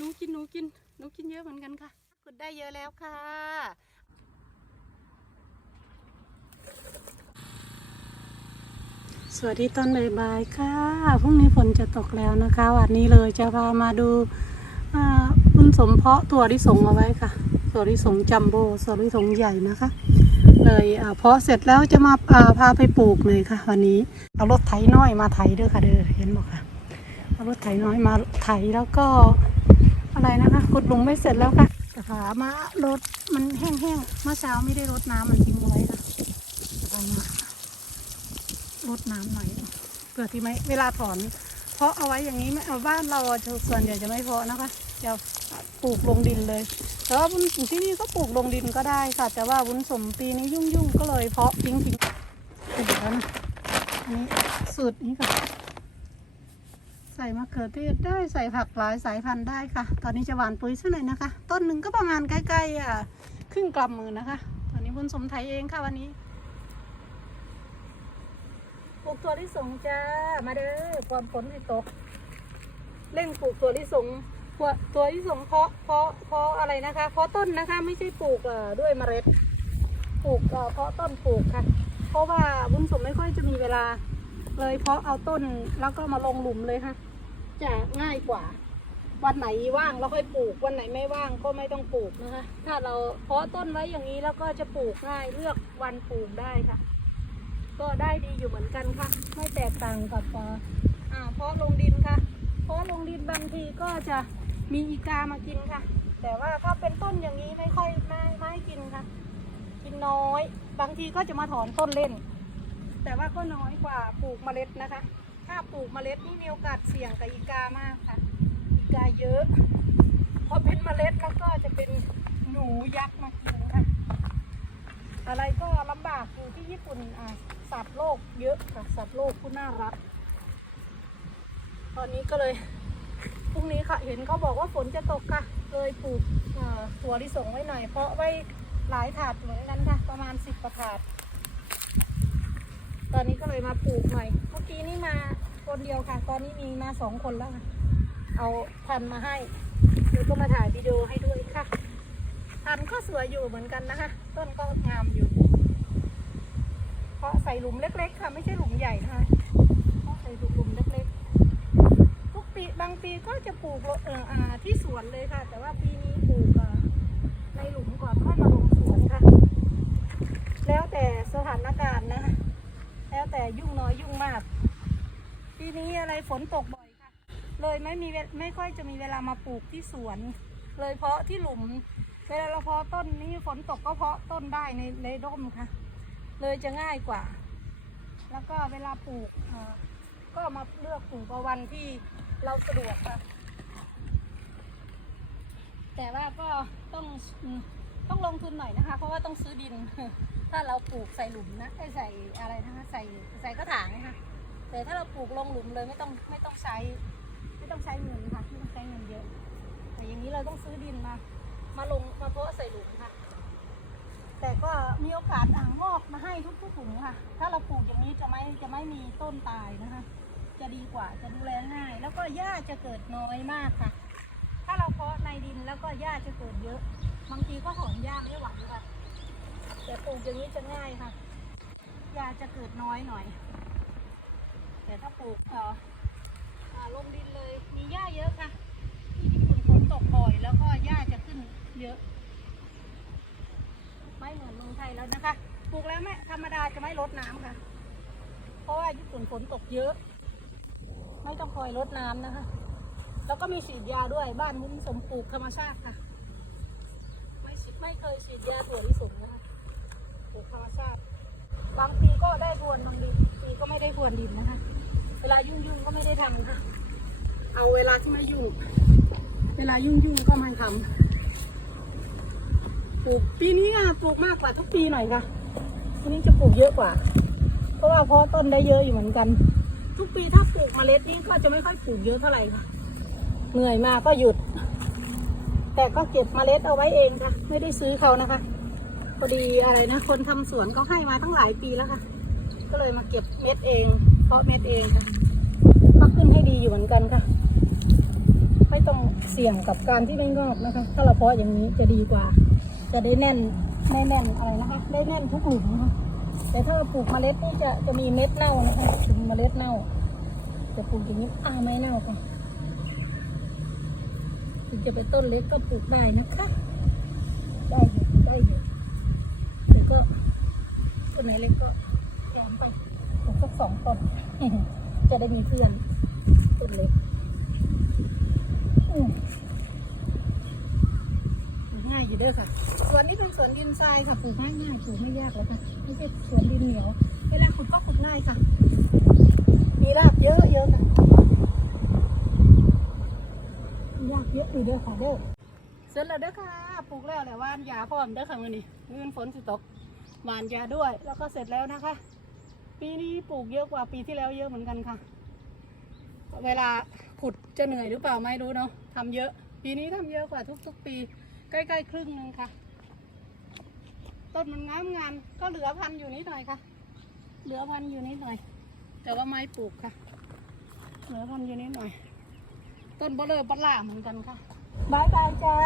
หนูกินหนูกินหนูกินเยอะเหมือนกันค่ะขุดได้เยอะแล้วค่ะ สวัสดีตอนบ่ายๆค่ะพรุ่งนี้ฝนจะตกแล้วนะคะ วันนี้เลยจะพามาดูอ่าคุณสมเพาะตัวที่ส่งเอาไว้ค่ะตัวที่ส่งจัมโบ้ตัวที่ส่งใหญ่นะคะ เลยอ่าเพาะเสร็จแล้วจะมาอ่าพาไปปลูกเลยค่ะ วันนี้เอารถไถน้อยมาไถเด้อค่ะเด้อเห็นบอกค่ะเอารถไถน้อยมาไถแล้วก็ อะไรนะคะขุดหลุมไม่เสร็จแล้วค่ะแต่ฝามารถมันแห้งๆเมื่อเช้าไม่ได้รดน้ำมันทิ้งไว้ค่ะเอามารดน้ำหน่อยเพื่อที่ไม่เวลาถอน เพราะเอาไว้อย่างนี้ไม่เอาบ้านเราส่วนใหญ่จะไม่เพาะนะคะจะปลูกลงดินเลย แต่ว่าบุญที่นี่ก็ปลูกลงดินก็ได้ค่ะ แต่ว่าบุญสมปีนี้ยุ่งๆก็เลยเพาะทิ้งทิ้งเสร็จแล้วนะอันนี้สูตรนี้ค่ะ ส่มะเขือเทศได้ใส่ผักหลายสายพันธุ์ได้ค่ะ ตอนนี้จะหวานปุ๋ยสักหน่อยนะคะ ต้นหนึ่งก็ประมาณใกล้ๆอะครึ่งกำมือนะคะ ตอนนี้บุญสมไทยเองค่ะวันนี้ปลูกตัวที่สงจ้ามาเด้อความฝนที่ตกเร่งปลูกตัวที่สงตัวตัวที่สงเพาะเพาะเพาะอะไรนะคะเพาะต้นนะคะไม่ใช่ปลูกด้วยเมล็ดปลูกเพาะต้นปลูกค่ะ เพราะว่าบุญสมไม่ค่อยจะมีเวลาเลยเพาะเอาต้นแล้วก็มาลงหลุมเลยค่ะ จะง่ายกว่า วันไหนว่างเราค่อยปลูก วันไหนไม่ว่างก็ไม่ต้องปลูกนะคะ ถ้าเราเพาะต้นไว้อย่างนี้แล้วก็จะปลูกง่ายเลือกวันปลูกได้ค่ะ ก็ได้ดีอยู่เหมือนกันค่ะ ไม่แตกต่างกับเอ่าเพาะลงดินค่ะ เพาะลงดินบางทีก็จะมีอีกามากินค่ะ แต่ว่าถ้าเป็นต้นอย่างนี้ไม่ค่อยไม่ไม่กินค่ะ กินน้อย บางทีก็จะมาถอนต้นเล่น แต่ว่าก็น้อยกว่าปลูกเมล็ดนะคะ ถ้าปลูกเมล็ดนี่มีโอกาสเสี่ยงกับอีกามากค่ะ อีกาเยอะ พอเป็นเมล็ดแล้วก็จะเป็นหนูยักษ์มากินค่ะ อะไรก็ลำบากอยู่ที่ญี่ปุ่นอะสัตว์โลกเยอะค่ะสัตว์โลกผู้น่ารัก ตอนนี้ก็เลยพรุ่งนี้ค่ะเห็นเขาบอกว่าฝนจะตกค่ะ เลยปลูกถั่วลิสงไว้หน่อย เพราะไว้หลายถาดเหมือนกันค่ะ ประมาณสิบกว่าถาด ตอนนี้ก็เลยมาปลูกหน่อย เมื่อกี้นี่มาคนเดียวค่ะ ตอนนี้มีมาสองคนแล้วค่ะ เอาพันมาให้ แล้วก็มาถ่ายวิดีโอให้ด้วยค่ะ พันก็สวยอยู่เหมือนกันนะคะ ต้นก็งามอยู่ เพราะใส่หลุมเล็ก ๆ ค่ะ ไม่ใช่หลุมใหญ่นะคะเพราะใส่หลุมเล็กๆ ทุกปีบางปีก็จะปลูกเอ่อที่สวนเลยค่ะ แต่ว่าปีนี้ปลูกในหลุมก่อนค่อยมาลงสวนค่ะ แล้วแต่สถานการณ์นะคะ แล้วแต่ ยุ่งน้อยยุ่งมาก ปีนี้อะไรฝนตกบ่อยค่ะ เลยไม่มีไม่ค่อยจะมีเวลามาปลูกที่สวน เลยเพาะที่หลุมเวลาเราเพาะต้นนี้ฝนตกก็เพาะต้นได้ในในร่มค่ะ เลยจะง่ายกว่า แล้วก็เวลาปลูกก็มาเลือกปลูกเอาวันที่เราสะดวกค่ะ แต่ว่าก็ต้องต้องลงทุนหน่อยนะคะ เพราะว่าต้องซื้อดิน ถ้าเราปลูกใส่หลุมนะใส่อะไรนะคะใส่ใส่กระถางนะคะแต่ถ้าเราปลูกลงหลุมเลยไม่ต้องไม่ต้องใช้ ไม่ต้องใช้เงินค่ะไม่ต้องใช้เงินเยอะ แต่อย่างนี้เราต้องซื้อดินมา มาลงมาเพาะใส่หลุมค่ะแต่ก็มีโอกาสอ่างงอกมาให้ทุกๆถุงค่ะ ถ้าเราปลูกอย่างนี้จะไม่จะไม่มีต้นตายนะคะ จะดีกว่าจะดูแลง่าย แล้วก็หญ้าจะเกิดน้อยมากค่ะ ถ้าเราเพาะในดินแล้วก็หญ้าจะเกิดเยอะ บางทีก็ถอนหญ้าไม่ไหวค่ะ แต่ปลูกอย่างนี้จะง่ายค่ะหญ้าจะเกิดน้อยหน่อย แต่ถ้าปลูกเอ่ออ่าลงดินเลย มีหญ้าเยอะค่ะ ที่ญี่ปุ่นฝนตกบ่อยแล้วก็หญ้าจะขึ้นเยอะ ไม่เหมือนเมืองไทยแล้วนะคะ ปลูกแล้วไม่ธรรมดาจะไม่ลดน้ำค่ะ เพราะว่าญี่ปุ่นฝนตกเยอะ ไม่ต้องคอยลดน้ำนะคะ แล้วก็มีฉีดยาด้วยบ้านมุ้นสมปลูกธรรมชาติค่ะ ไม่ไม่เคยฉีดยาถั่วลิสงนะคะปลูกธรรมชาติ บางปีก็ได้พรวนบางปีก็ไม่ได้พร วนดินนะคะ เวลายุ่งๆก็ไม่ได้ทำค่ะ เอาเวลาที่ไม่ยุ่ง เวลายุ่งๆก็ไม่ทำปลูกปีนี้อะปลูกมากกว่าทุกปีหน่อยค่ะปีนี้จะปลูกเยอะกว่า เพราะว่าเพาะต้นได้เยอะอยู่เหมือนกัน ทุกปีถ้าปลูกเมล็ดนี่ก็จะไม่ค่อยปลูกเยอะเท่าไหร่ค่ะ เหนื่อยมาก็หยุด แต่ก็เก็บเมล็ดเอาไว้เองค่ะ ไม่ได้ซื้อเขานะคะพอดีอะไรนะ คนทำสวนก็ให้มาตั้งหลายปีแล้วค่ะ ก็เลยมาเก็บเม็ดเองเพาะเม็ดเองค่ะก็ขึ้นให้ดีอยู่เหมือนกันค่ะ ไม่ต้องเสี่ยงกับการที่ไม่งอกนะคะ ถ้าเราเพาะอย่างนี้จะดีกว่า จะได้แน่นได้แน่นอะไรนะคะ ได้แน่นทุกหลุมนะคะแต่ถ้าเราปลูกเมล็ดนี่จะจะมีเม็ดเน่านะคะถึงเมล็ดเน่า จะปลูกอย่างนี้อ้าไม่เน่าค่ะถึงจะเป็นต้นเล็กก็ปลูกได้นะคะ ได้อยู่ได้อยู่แต่ก็ต้นไหนเล็กก็ สองต้น จะได้มีเพื่อนต้นเล็กปลูกง่ายอยู่เด้อค่ะ สวนนี้เป็นสวนดินทรายค่ะปลูกง่ายง่ายปลูกไม่ยากเลยค่ะ ไม่ใช่สวนดินเหนียว เวลาขุดก็ขุดง่ายค่ะ มีรากเยอะเยอะค่ะรากเยอะอยู่เด้อค่ะเด้อเสร็จแล้วเด้อค่ะ ปลูกแล้วแหละว่านยาพร้อมเด้อค่ะมื้อนี้มื้อฝนสิตกหวานยาด้วย แล้วก็เสร็จแล้วนะคะ ปีนี้ปลูกเยอะกว่าปีที่แล้วเยอะเหมือนกันค่ะ เวลาขุดจะเหนื่อยหรือเปล่าไม่รู้เนาะทำเยอะ ปีนี้ทำเยอะกว่าทุก ๆ ปี ใกล้ๆครึ่งหนึงค่ะ ต้นมันงามงามก็เหลือพันอยู่นิดหน่อยค่ะ เหลือพันอยู่นิดหน่อย แต่ว่าไม้ปลูกค่ะ เหลือพันอยู่นิดหน่อย ต้นเบลเลอร์บัลล่าเหมือนกันค่ะบายบายจ้า